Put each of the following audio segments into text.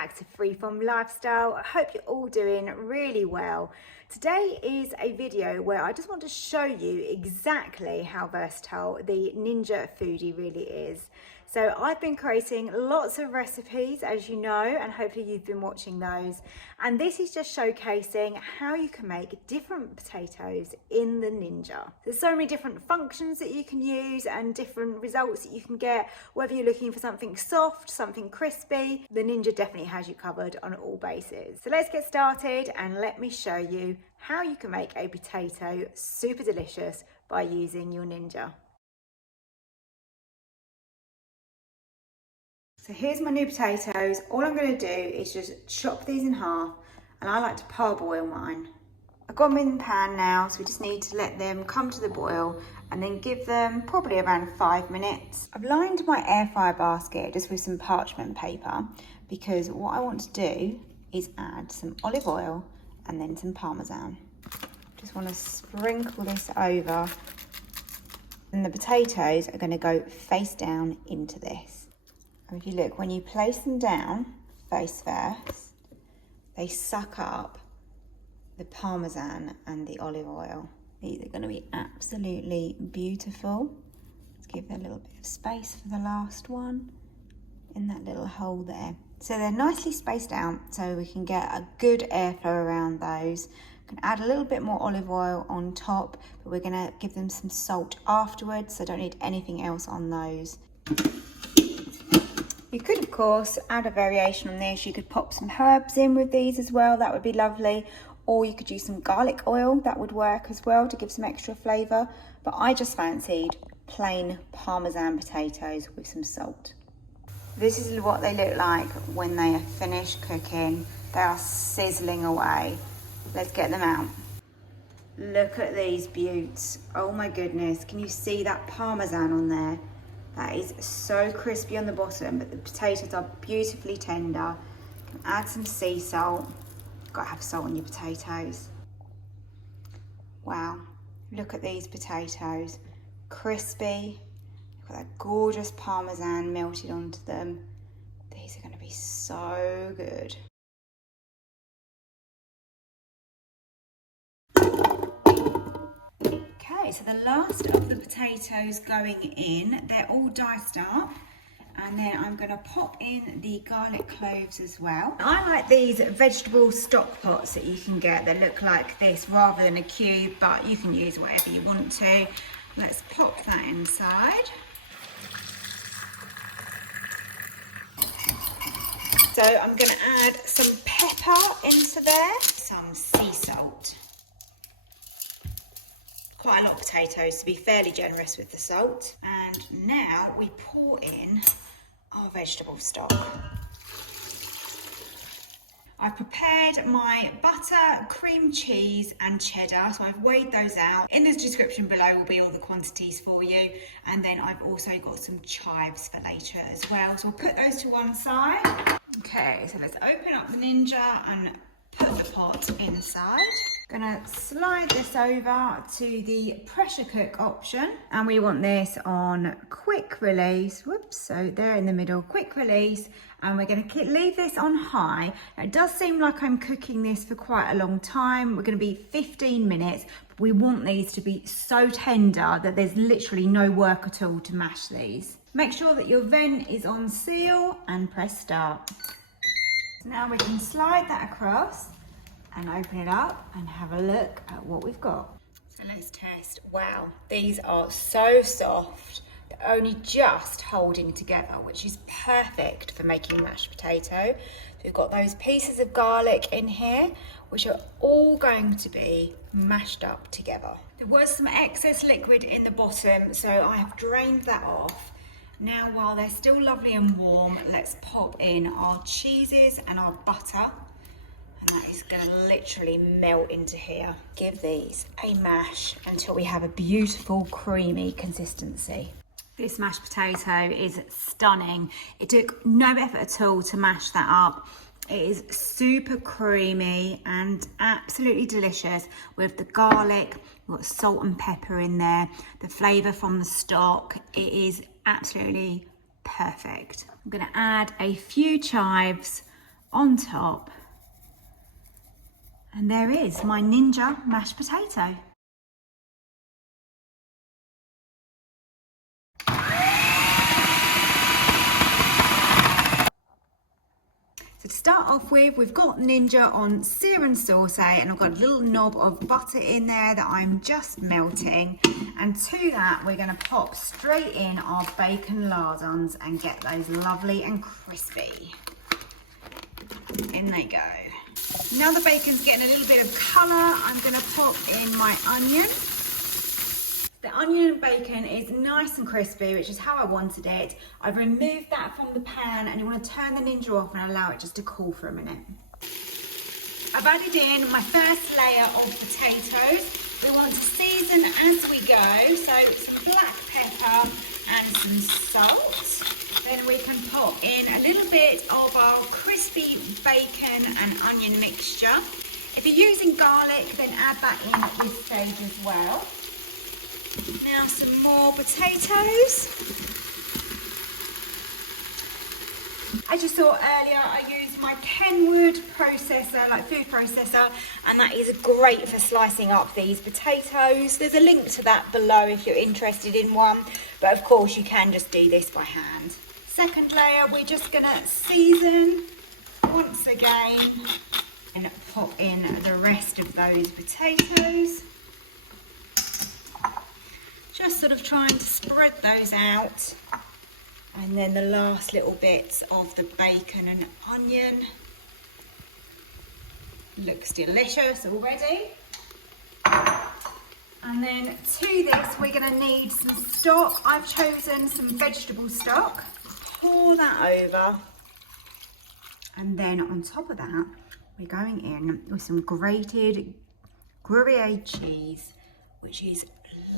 back to Freeform Lifestyle. I hope you're all doing really well. Today is a video where I just want to show you exactly how versatile the Ninja Foodi really is. So I've been creating lots of recipes, as you know, and hopefully you've been watching those. And this is just showcasing how you can make different potatoes in the Ninja. There's so many different functions that you can use and different results that you can get, whether you're looking for something soft, something crispy. The Ninja definitely has you covered on all bases. So let's get started and let me show you how you can make a potato super delicious by using your Ninja. So here's my new potatoes. All I'm going to do is just chop these in half, and I like to parboil mine. I've got them in the pan now, so we just need to let them come to the boil and then give them probably around 5 minutes. I've lined my air fryer basket just with some parchment paper because what I want to do is add some olive oil and then some Parmesan. Just want to sprinkle this over, and the potatoes are going to go face down into this. If you look, when you place them down face first, they suck up the Parmesan and the olive oil. These are going to be absolutely beautiful. Let's give it a little bit of space for the last one in that little hole there. So they're nicely spaced out so we can get a good airflow around those. We can add a little bit more olive oil on top, but we're going to give them some salt afterwards, so don't need anything else on those. You could, of course, add a variation on this. You could pop some herbs in with these as well. That would be lovely. Or you could use some garlic oil. That would work as well to give some extra flavour. But I just fancied plain Parmesan potatoes with some salt. This is what they look like when they are finished cooking. They are sizzling away. Let's get them out. Look at these beauts. Oh my goodness. Can you see that Parmesan on there? That is so crispy on the bottom, but the potatoes are beautifully tender. You can add some sea salt. You've got to have salt on your potatoes. Wow, look at these potatoes. Crispy. You've got that gorgeous Parmesan melted onto them. These are going to be so good. Okay, so the last of the potatoes going in, they're all diced up, and then I'm going to pop in the garlic cloves as well. I like these vegetable stock pots that you can get that look like this rather than a cube, but you can use whatever you want to. Let's pop that inside. So I'm going to add some pepper into there, some sea salt. Quite a lot of potatoes, to be fairly generous with the salt. And now we pour in our vegetable stock. I've prepared my butter, cream cheese and cheddar, so I've weighed those out. In the description below will be all the quantities for you. And then I've also got some chives for later as well. So we'll put those to one side. Okay, so let's open up the Ninja and put the pot inside. Gonna slide this over to the pressure cook option, and we want this on quick release. Whoops, so they're in the middle, quick release, and we're gonna leave this on high. Now, it does seem like I'm cooking this for quite a long time. We're gonna be 15 minutes, but we want these to be so tender that there's literally no work at all to mash these. Make sure that your vent is on seal and press start. So now we can slide that across and open it up and have a look at what we've got. So let's test. Wow, these are so soft. They're only just holding together, which is perfect for making mashed potato. We've got those pieces of garlic in here, which are all going to be mashed up together. There was some excess liquid in the bottom, so I have drained that off. Now, while they're still lovely and warm, let's pop in our cheeses and our butter. And that is going to literally melt into here. Give these a mash until we have a beautiful creamy consistency. This mashed potato is stunning. It took no effort at all to mash that up. It is super creamy and absolutely delicious with the garlic. We've got salt and pepper in there. The flavour from the stock. It is absolutely perfect. I'm going to add a few chives on top. And there is my Ninja mashed potato. So to start off with, we've got Ninja on sear and saute, and I've got a little knob of butter in there that I'm just melting. And to that, we're going to pop straight in our bacon lardons and get those lovely and crispy. In they go. Now the bacon's getting a little bit of colour, I'm going to pop in my onion. The onion and bacon is nice and crispy, which is how I wanted it. I've removed that from the pan, and you want to turn the Ninja off and allow it just to cool for a minute. I've added in my first layer of potatoes. We want to season as we go, so some black pepper and some salt. Then we can pop in a little bit of our crispy bacon and onion mixture. If you're using garlic, then add that in at this stage as well. Now some more potatoes. As you saw earlier, I used my Kenwood processor, like food processor, and that is great for slicing up these potatoes. There's a link to that below if you're interested in one, but of course you can just do this by hand. Second layer, we're just gonna season once again and pop in the rest of those potatoes. Just sort of trying to spread those out. And then the last little bits of the bacon and onion. Looks delicious already. And then to this, we're gonna need some stock. I've chosen some vegetable stock. Pour that over. And then on top of that, we're going in with some grated Gruyere cheese, which is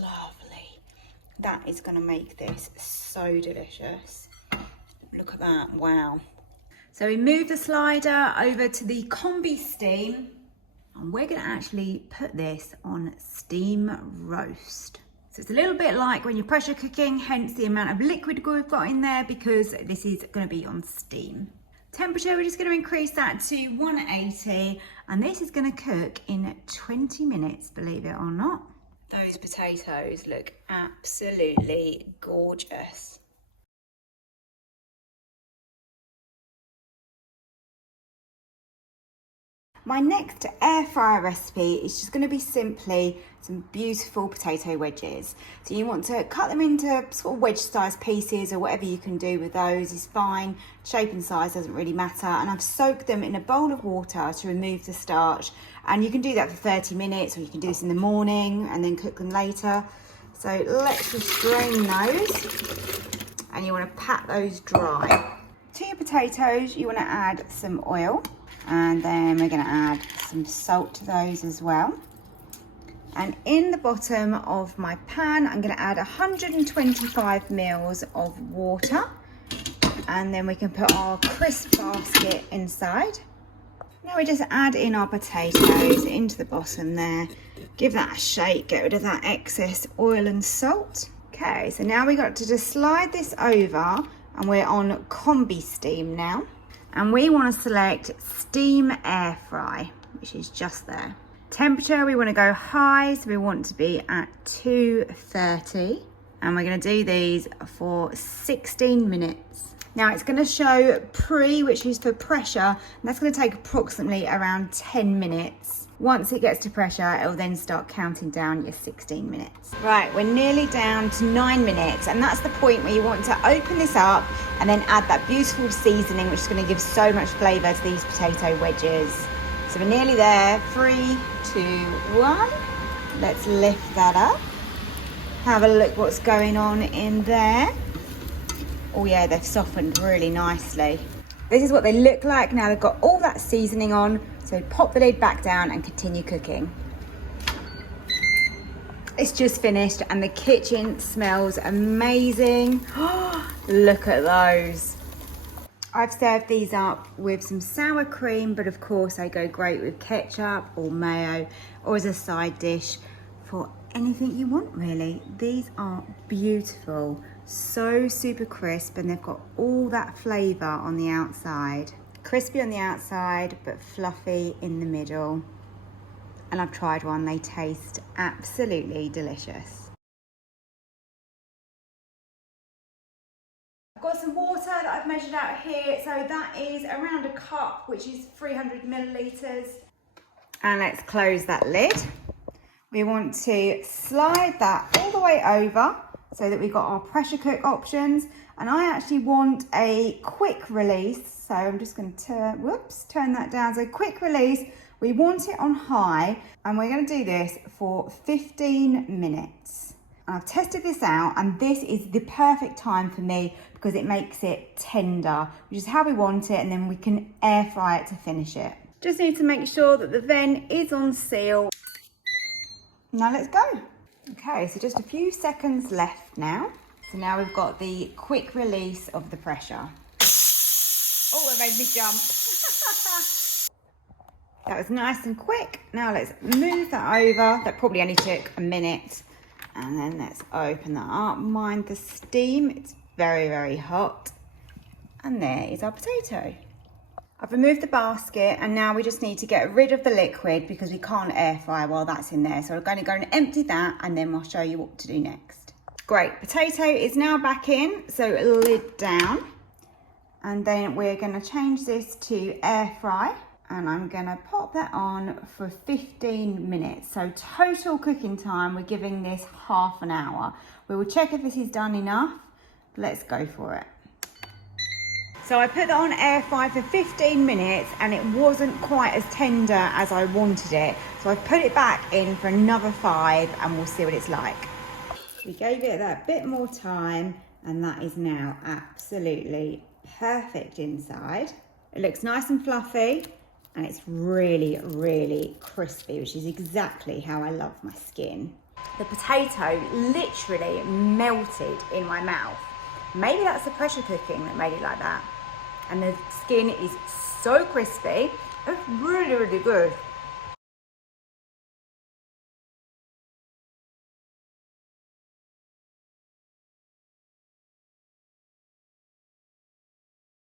lovely. That is going to make this so delicious. Look at that, wow. So we move the slider over to the combi steam, and we're going to actually put this on steam roast. So it's a little bit like when you're pressure cooking, hence the amount of liquid we've got in there, because this is going to be on steam. Temperature, we're just going to increase that to 180, and this is going to cook in 20 minutes, believe it or not. Those potatoes look absolutely gorgeous. My next air fryer recipe is just going to be simply some beautiful potato wedges. So you want to cut them into sort of wedge sized pieces, or whatever you can do with those is fine. Shape and size doesn't really matter. And I've soaked them in a bowl of water to remove the starch. And you can do that for 30 minutes, or you can do this in the morning and then cook them later. So let's just drain those. And you want to pat those dry. To your potatoes, you want to add some oil. And then we're going to add some salt to those as well. And in the bottom of my pan, I'm going to add 125 mils of water. And then we can put our crisp basket inside. Now we just add in our potatoes into the bottom there. Give that a shake, get rid of that excess oil and salt. Okay, so now we got to just slide this over, and we're on combi steam now. And we want to select steam air fry, which is just there. Temperature, we want to go high, so we want to be at 230. And we're going to do these for 16 minutes. Now it's going to show pre, which is for pressure, and that's going to take approximately around 10 minutes. Once it gets to pressure, it will then start counting down your 16 minutes. Right, we're nearly down to 9 minutes, and that's the point where you want to open this up and then add that beautiful seasoning, which is going to give so much flavour to these potato wedges. So we're nearly there. 3, 2, 1. Let's lift that up. Have a look what's going on in there. Oh yeah, they've softened really nicely. This is what they look like now they've got all that seasoning on. So pop the lid back down and continue cooking. It's just finished and the kitchen smells amazing. Look at those. I've served these up with some sour cream, but of course they go great with ketchup or mayo, or as a side dish for anything you want really. These are beautiful, so super crisp, and they've got all that flavour on the outside. Crispy on the outside, but fluffy in the middle. And I've tried one, they taste absolutely delicious. I've got some water that I've measured out here. So that is around a cup, which is 300 millilitres. And let's close that lid. We want to slide that all the way over so that we've got our pressure cook options. And I actually want a quick release. So I'm just going to turn that down. So quick release, we want it on high, and we're going to do this for 15 minutes. And I've tested this out, and this is the perfect time for me because it makes it tender, which is how we want it, and then we can air fry it to finish it. Just need to make sure that the vent is on seal. Now let's go. Okay, so just a few seconds left now. So now we've got the quick release of the pressure. Oh, it made me jump. That was nice and quick. Now let's move that over. That probably only took a minute. And then let's open that up. Mind the steam, it's very, very hot. And there is our potato. I've removed the basket, and now we just need to get rid of the liquid because we can't air fry while that's in there. So we're going to go and empty that, and then I'll show you what to do next. Great, potato is now back in, so lid down. And then we're going to change this to air fry, and I'm going to pop that on for 15 minutes. So total cooking time, we're giving this half an hour. We will check if this is done enough. Let's go for it. So I put that on air fry for 15 minutes, and it wasn't quite as tender as I wanted it. So I've put it back in for another 5, and we'll see what it's like. We gave it that bit more time, and that is now absolutely perfect inside. It looks nice and fluffy, and it's really, really crispy, which is exactly how I love my skin. The potato literally melted in my mouth. Maybe that's the pressure cooking that made it like that. And the skin is so crispy. It's really, really good.